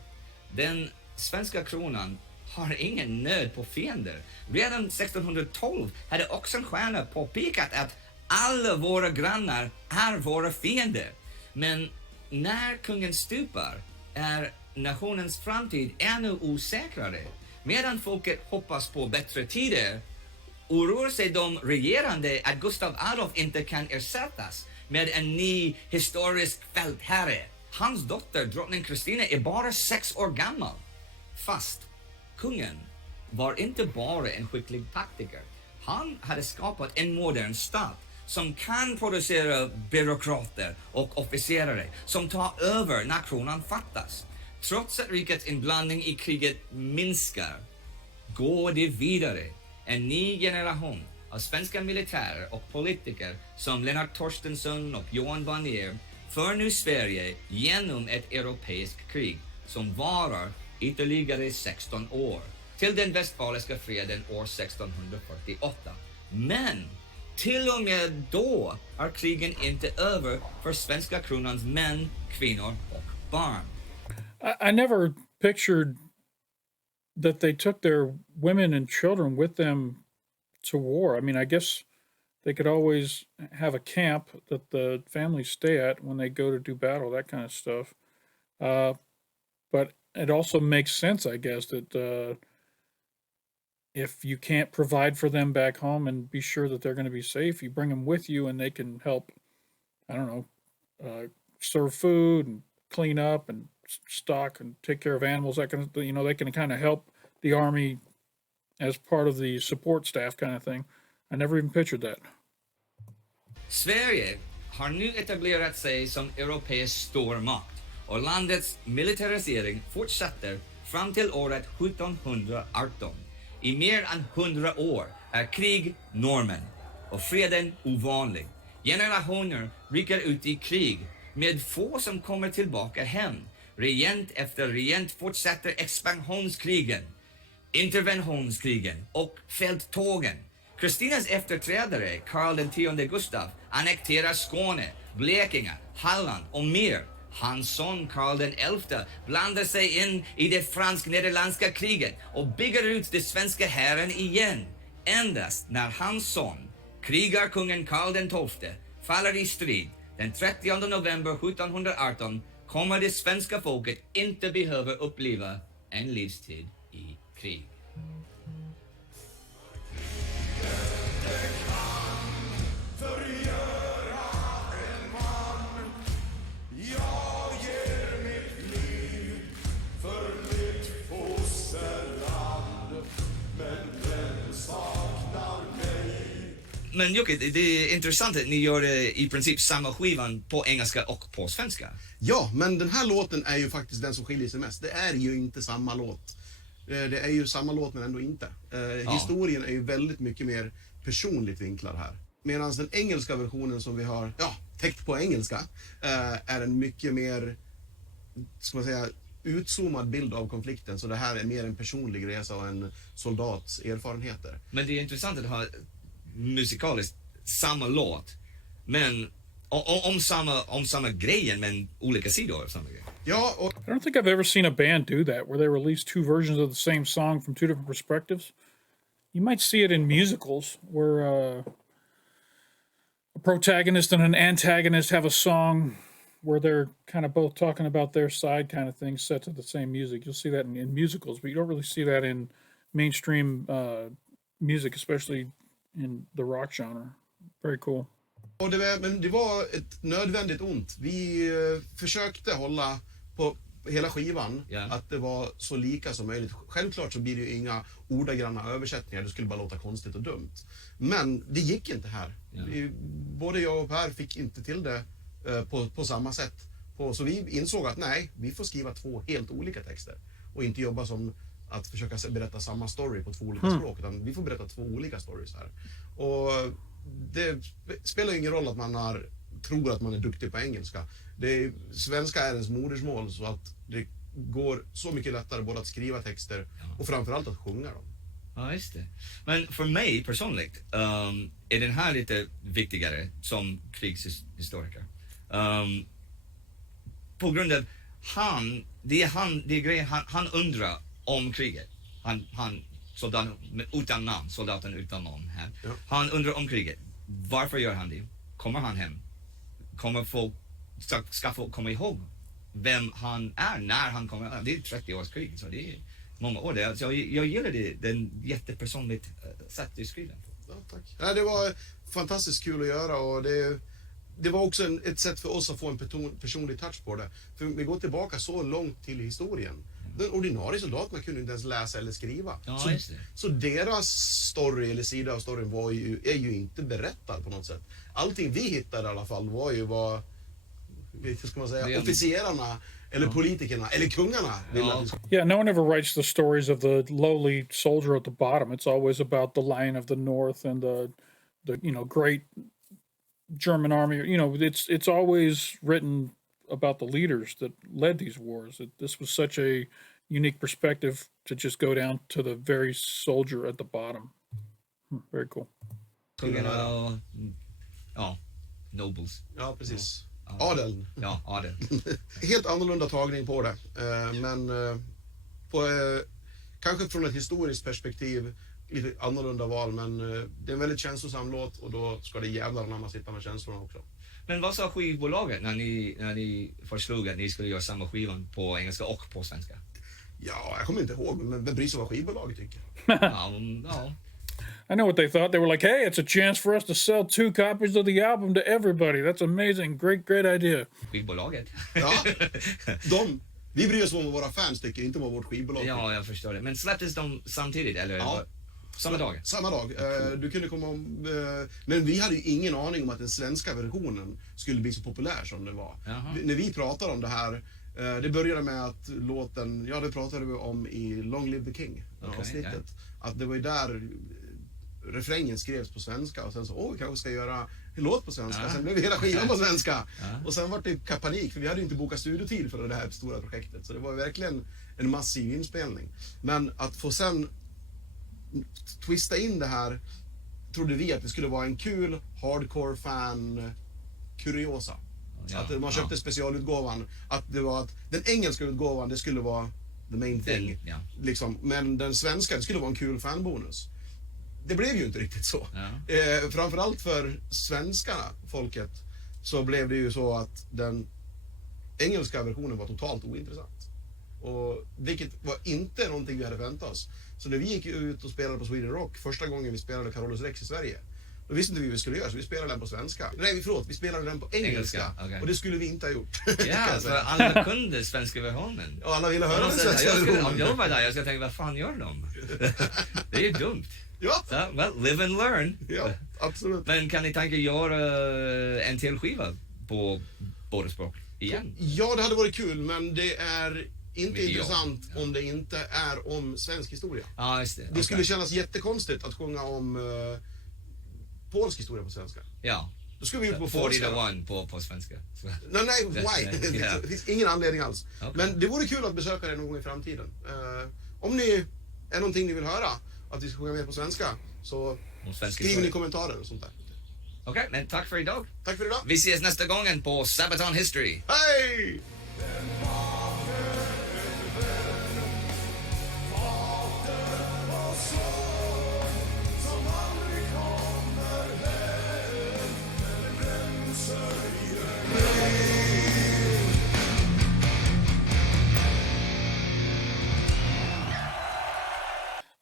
Den svenska kronan har ingen nöd på fiender. Redan 1612 hade Oxenstierna påpekat att alla våra grannar är våra fiender. Men när kungen stupar är nationens framtid ännu osäkrare. Medan folket hoppas på bättre tider oroar sig de regerande att Gustav Adolf inte kan ersättas med en ny historisk fältherre. Hans dotter, drottning Kristina, är bara 6 år gammal. Fast kungen var inte bara en skicklig taktiker. Han hade skapat en modern stat som kan producera byråkrater och officerare som tar över när kronan fattas. Trots att rikets inblandning i kriget minskar går det vidare. En ny generation av svenska militärer och politiker som Lennart Torstensson och Johan Bonnier för nu Sverige genom ett europeiskt krig som varar ytterligare 16 år till den västfaliska freden år 1648. Men till och med då är krigen inte över för svenska kronans män, kvinnor och barn. I never pictured that they took their women and children with them to war. I mean, I guess they could always have a camp that the families stay at when they go to do battle, that kind of stuff. But it also makes sense, I guess, that if you can't provide for them back home and be sure that they're going to be safe, you bring them with you and they can help, I don't know, serve food and clean up and stock and take care of animals, that kind of, they can kind of help the army as part of the support staff kind of thing. I never even pictured that. Sverige har nu etablerat sig som europeisk stormakt och landets militarisering fortsätter fram till året 1718. I mer än 100 år är krig normen och freden ovanlig. Generationer rycker ut i krig med få som kommer tillbaka hem. Regent efter regent fortsätter expansionskrigen, interventionskrigen och fälttågen. Kristinas efterträdare, Karl X Gustav, annekterar Skåne, Blekinge, Halland och mer. Hans son Karl XI blandar sig in i det fransk-nederländska kriget och bygger ut det svenska hären igen. Endast när hans son, Krigarkungen Karl XII faller i strid den 30 november 1718 kommer det svenska folket inte behöva uppleva en livstid i krig. Men Jocke, det är intressant att ni gör i princip samma skivan på engelska och på svenska. Ja, men den här låten är ju faktiskt den som skiljer sig mest. Det är ju inte samma låt. Det är ju samma låt men ändå inte. Historien är ju väldigt mycket mer personligt vinklad här. Medan den engelska versionen som vi har täckt på engelska är en mycket mer, ska man säga, utzoomad bild av konflikten. Så det här är mer en personlig resa och en soldats erfarenheter. Men det är intressant att ha musikaliskt samma låt, men om samma grejen, men olika sidor av samma grej. Ja, och I don't think I've ever seen a band do that, where they release two versions of the same song from two different perspectives. You might see it in musicals, where a protagonist and an antagonist have a song where they're kind of both talking about their side kind of thing set to the same music. You'll see that in musicals, but you don't really see that in mainstream music, especially in the rock genre. Very cool. Men det var ett nödvändigt ont. Vi försökte hålla på hela skivan att det var så lika som möjligt. Självklart så blir det ju inga ordagranna översättningar. Det skulle bara låta konstigt och dumt. Men det gick inte här. Både jag och Per fick inte till det på samma sätt. Så vi insåg att nej, vi får skriva två helt olika texter. Och inte jobba som att försöka berätta samma story på två olika språk. Utan vi får berätta två olika stories här. Och det spelar ingen roll att man tror att man är duktig på engelska. Svenska är ens modersmål, så att det går så mycket lättare både att skriva texter och framförallt att sjunga dem. Ja, just det. Men för mig personligt är den här lite viktigare som krigshistoriker. På grund av han undrar om kriget. Soldaten utan namn, soldaten utan namn här. Ja. Han undrar om kriget. Varför gör han det? Kommer han hem? Ska folk komma ihåg vem han är när han kommer? Det är 30 års krig, så det är många år. Alltså, jag gillar det. Det är en jättepersonligt sätt att skriva på. Ja, tack. Ja, det var fantastiskt kul att göra, och det var också ett sätt för oss att få en personlig touch på det. För vi går tillbaka så långt till historien. Den ordinarie soldaterna kunde inte ens läsa eller skriva. Ja, så deras story eller sida av storyn är ju inte berättad på något sätt. Allting vi hittade i alla fall var ju vad ska man säga, officerarna eller politikerna eller kungarna ville att vi skulle. Yeah, no one ever writes the stories of the lowly soldier at the bottom. It's always about the Lion of the North and the great German army. It's always written about the leaders that led these wars. This was such a unique perspective to just go down to the very soldier at the bottom. Very cool. Nobles. Ja, precis. Adeln. Ja, adeln. Helt annorlunda tagning på det. Men kanske från ett historiskt perspektiv lite annorlunda val, men det är en väldigt känslosam låt, och då ska det jävlar anamma sitta med känslorna också. Men vad sa skivbolaget när ni förslog att ni skulle göra samma skivan på engelska och på svenska? Ja, jag kommer inte ihåg, men vem bryr sig vad skivbolaget tycker? Ja. I know what they thought. They were like, hey, it's a chance for us to sell 2 copies of the album to everybody. That's amazing. Great idea. Skivbolaget? Ja, vi bryr oss om vad våra fans tycker, inte vad vårt skivbolag tycker. Ja, jag förstår det. Men släpptes de samtidigt, eller? Ja. Samma dag? Samma dag. Du kunde komma men vi hade ju ingen aning om att den svenska versionen skulle bli så populär som det var. När vi pratade om det här, det började med att låten, det pratade vi om i Long Live the King avsnittet. Att det var ju där refrängen skrevs på svenska, och sen så, vi kanske ska göra en låt på svenska. Sen blev hela skivan på svenska. Och sen var det panik, för vi hade inte bokat studiotid för det här stora projektet. Så det var verkligen en massiv inspelning. Men att få sen twista in det här, trodde vi att det skulle vara en kul hardcore fan kuriosa. Att man köpte specialutgåvan, att det var att den engelska utgåvan, det skulle vara the main thing liksom. Men den svenska, det skulle vara en kul fanbonus. det blev ju inte riktigt så. Ja. Framförallt för svenska folket så blev det ju så att den engelska versionen var totalt ointressant. Och vilket var inte någonting vi hade väntat oss. Så när vi gick ut och spelade på Sweden Rock första gången vi spelade Carolus Rex i Sverige, då visste inte vi vad vi skulle göra, så vi spelade den på svenska. Nej, förlåt, vi spelade den på engelska. Okay. Och det skulle vi inte ha gjort. Ja, för alla kunde svenska versionen. Och alla ville höra den svenska versionen. Om jag var där, jag skulle tänka, vad fan gör de? Det är ju dumt. Ja. Så, well, live and learn. Ja, absolut. Men kan ni tänka göra en till skiva på båda språk igen? Ja, det hade varit kul, men det är inte Mycket intressant om det inte är om svensk historia. Ja, just det. Det skulle kännas jättekonstigt att sjunga om polsk historia på svenska. Ja. Då skulle vi ut på 40 polska. to 1 på svenska. Så. Nej, why? Ja. Det finns ingen anledning alls. Okay. Men det vore kul att besöka det någon gång i framtiden. Om ni är någonting ni vill höra, att vi ska sjunga mer på svenska, så skriv i kommentarer och sånt där. Okej, men tack för idag. Tack för idag. Vi ses nästa gången på Sabaton History. Hej!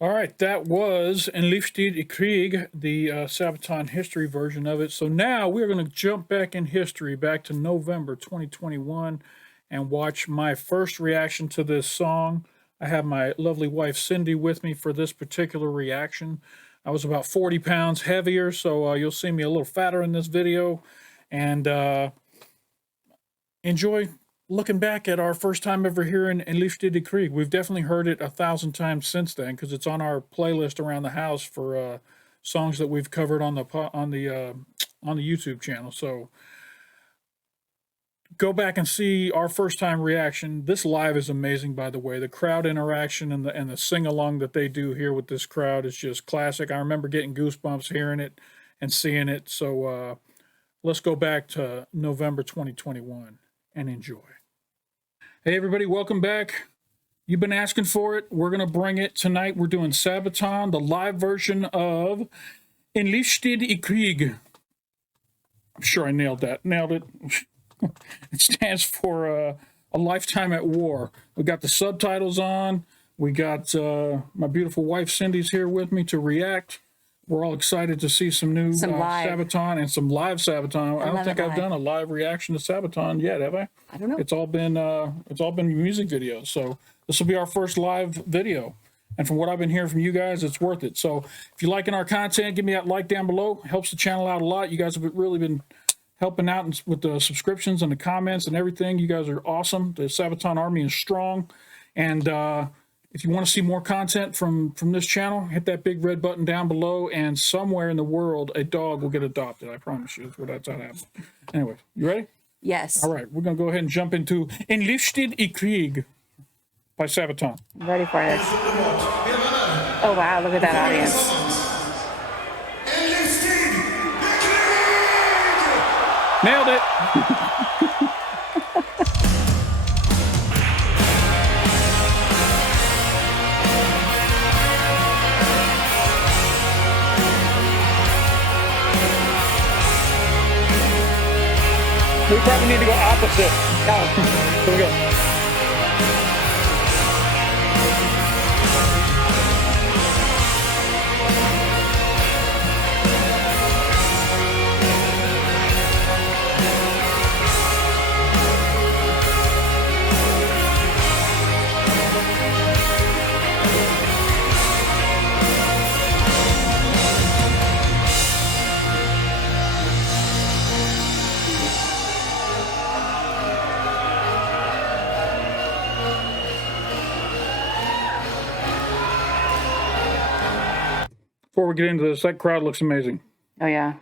All right, that was Enlisted I Krig, the Sabaton History version of it. So now we're going to jump back in history, back to November 2021, and watch my first reaction to this song. I have my lovely wife Cindy with me for this particular reaction. I was about 40 pounds heavier, so you'll see me a little fatter in this video. And enjoy looking back at our first time ever hearing Livstid I Krig. We've definitely heard it 1,000 times since then, because it's on our playlist around the house for songs that we've covered on the YouTube channel. So go back and see our first time reaction. This live is amazing, by the way. The crowd interaction and the sing along that they do here with this crowd is just classic. I remember getting goosebumps hearing it and seeing it. So let's go back to November 2021 and enjoy. Hey everybody, welcome back. You've been asking for it. We're going to bring it tonight. We're doing Sabaton, the live version of Enlisted I Krig. I'm sure I nailed that. Nailed it. It stands for A Lifetime at War. We got the subtitles on. We got my beautiful wife Cindy's here with me to react. We're all excited to see some new Sabaton and some live Sabaton. I don't think I've done a live reaction to Sabaton yet, have I? I don't know. It's all been music videos. So this will be our first live video. And from what I've been hearing from you guys, it's worth it. So if you're liking our content, give me that like down below. It helps the channel out a lot. You guys have really been helping out with the subscriptions and the comments and everything. You guys are awesome. The Sabaton Army is strong. And if you want to see more content from this channel, hit that big red button down below, and somewhere in the world, a dog will get adopted. I promise you. That's how it happens. Anyway, you ready? Yes. All right, we're going to go ahead and jump into Enlisted I Krig by Sabaton. I'm ready for this. Oh, wow, look at that audience. Nailed it. We probably need to go opposite. Oh. Here we go. Before we get into this, that crowd looks amazing. Oh, yeah.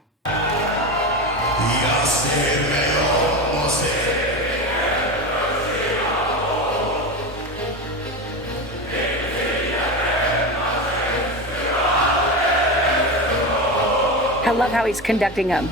I love how he's conducting them.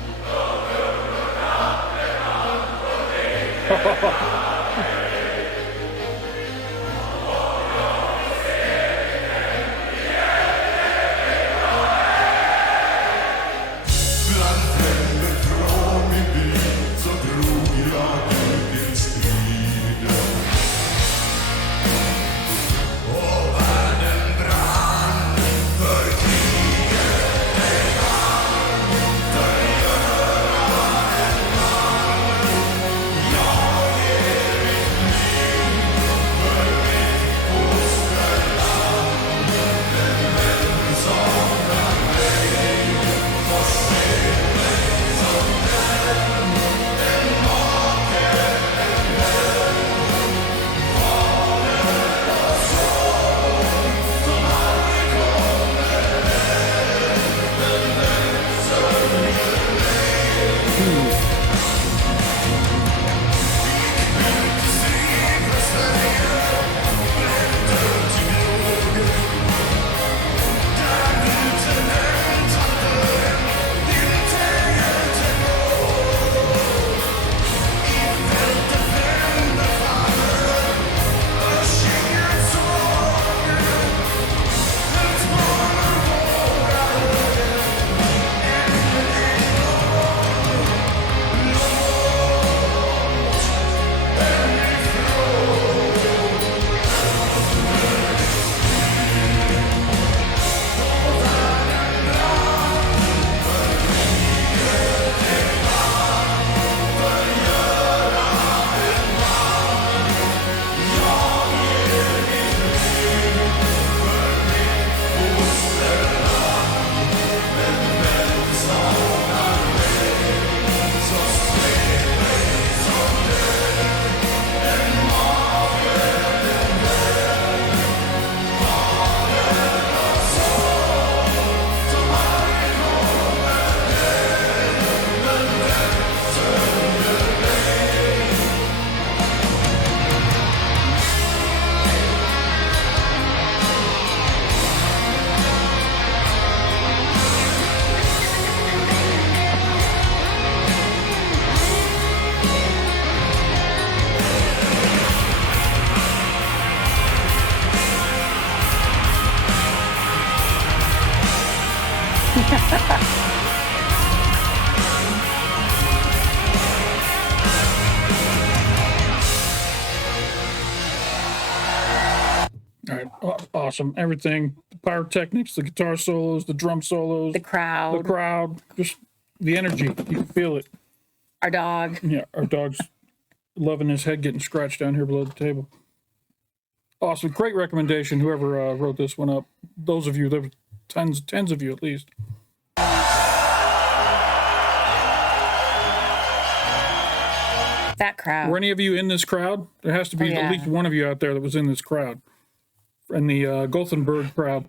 awesome. Everything, the pyrotechnics, the guitar solos, the drum solos, The crowd. just the energy. You can feel it. Our dog. Yeah, our dog's loving his head getting scratched down here below the table. Awesome. Great recommendation, whoever wrote this one up. Those of you, there were tens of you at least. That crowd. Were any of you in this crowd? There has to be at least one of you out there that was in this crowd. In the Gothenburg crowd.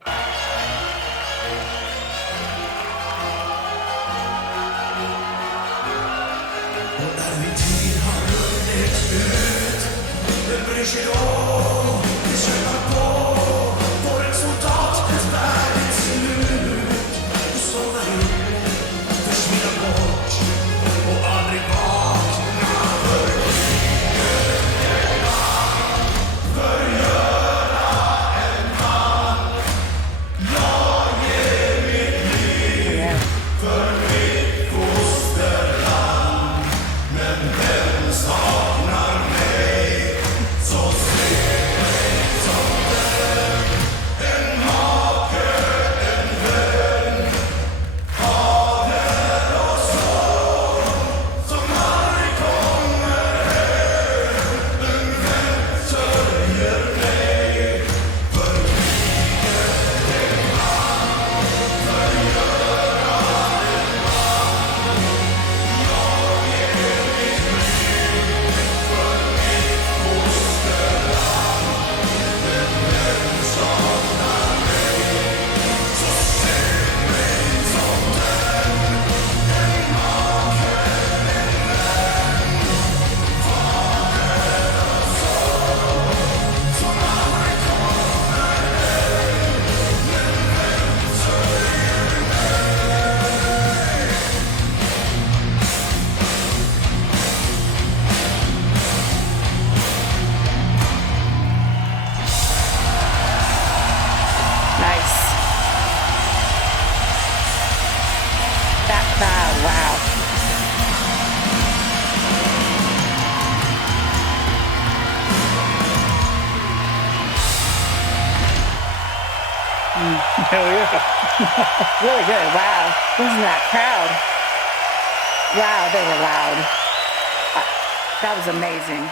Hell yeah. Really good. Wow. Listen to that crowd. Wow, they were loud. That was amazing.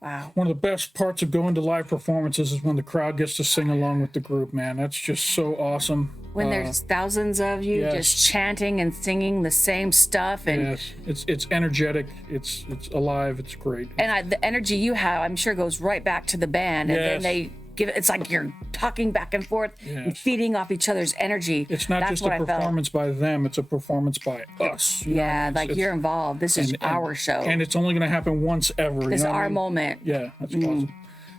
Wow. One of the best parts of going to live performances is when the crowd gets to sing along with the group, man. That's just so awesome. When there's thousands of you just chanting and singing the same stuff, and it's energetic, it's alive, it's great. And the energy you have, I'm sure, goes right back to the band, and then they give it. It's like you're talking back and forth and feeding off each other's energy. It's not just a performance by them; it's a performance by us. Yeah, like you're involved. This is our show, and it's only going to happen once ever. This is our moment. Yeah, that's awesome.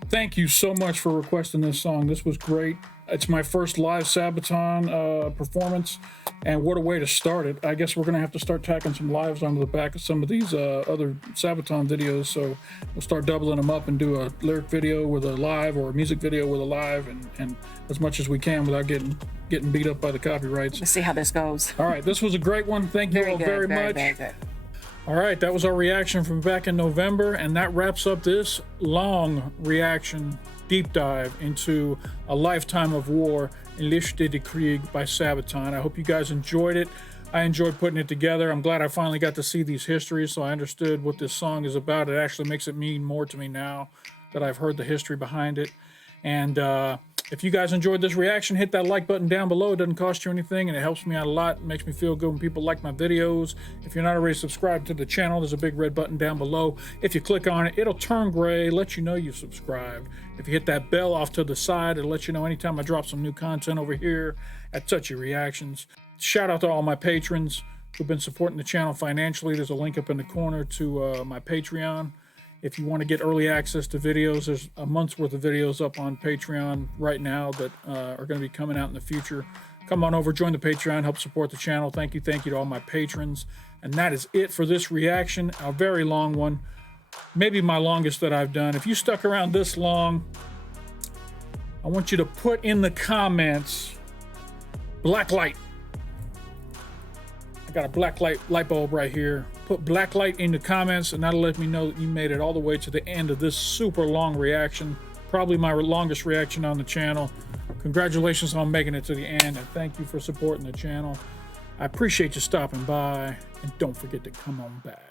Thank you so much for requesting this song. This was great. It's my first live Sabaton performance, and what a way to start it. I guess we're going to have to start tacking some lives onto the back of some of these other Sabaton videos, so we'll start doubling them up and do a lyric video with a live or a music video with a live, and as much as we can without getting beat up by the copyrights. Let's see how this goes. All right, this was a great one. Thank you all very much. Very good. All right, that was our reaction from back in November, and that wraps up this long reaction deep dive into A Lifetime of War, Enlisted I Krig by Sabaton. I hope you guys enjoyed it. I enjoyed putting it together. I'm glad I finally got to see these histories, so I understood what this song is about. It actually makes it mean more to me now that I've heard the history behind it. And if you guys enjoyed this reaction, hit that like button down below. It doesn't cost you anything, and it helps me out a lot. It makes me feel good when people like my videos. If you're not already subscribed to the channel, there's a big red button down below. If you click on it, it'll turn gray, let you know you've subscribed. If you hit that bell off to the side, it'll let you know anytime I drop some new content over here at Touchy Reactions. Shout out to all my patrons who've been supporting the channel financially. There's a link up in the corner to my Patreon. If you want to get early access to videos, there's a month's worth of videos up on Patreon right now that are going to be coming out in the future. Come on over, join the Patreon, help support the channel. Thank you to all my patrons. And that is it for this reaction, a very long one. Maybe my longest that I've done. If you stuck around this long, I want you to put in the comments, black light. I got a black light bulb right here. Put black light in the comments, and that'll let me know that you made it all the way to the end of this super long reaction. Probably my longest reaction on the channel. Congratulations on making it to the end, and thank you for supporting the channel. I appreciate you stopping by, and don't forget to come on back.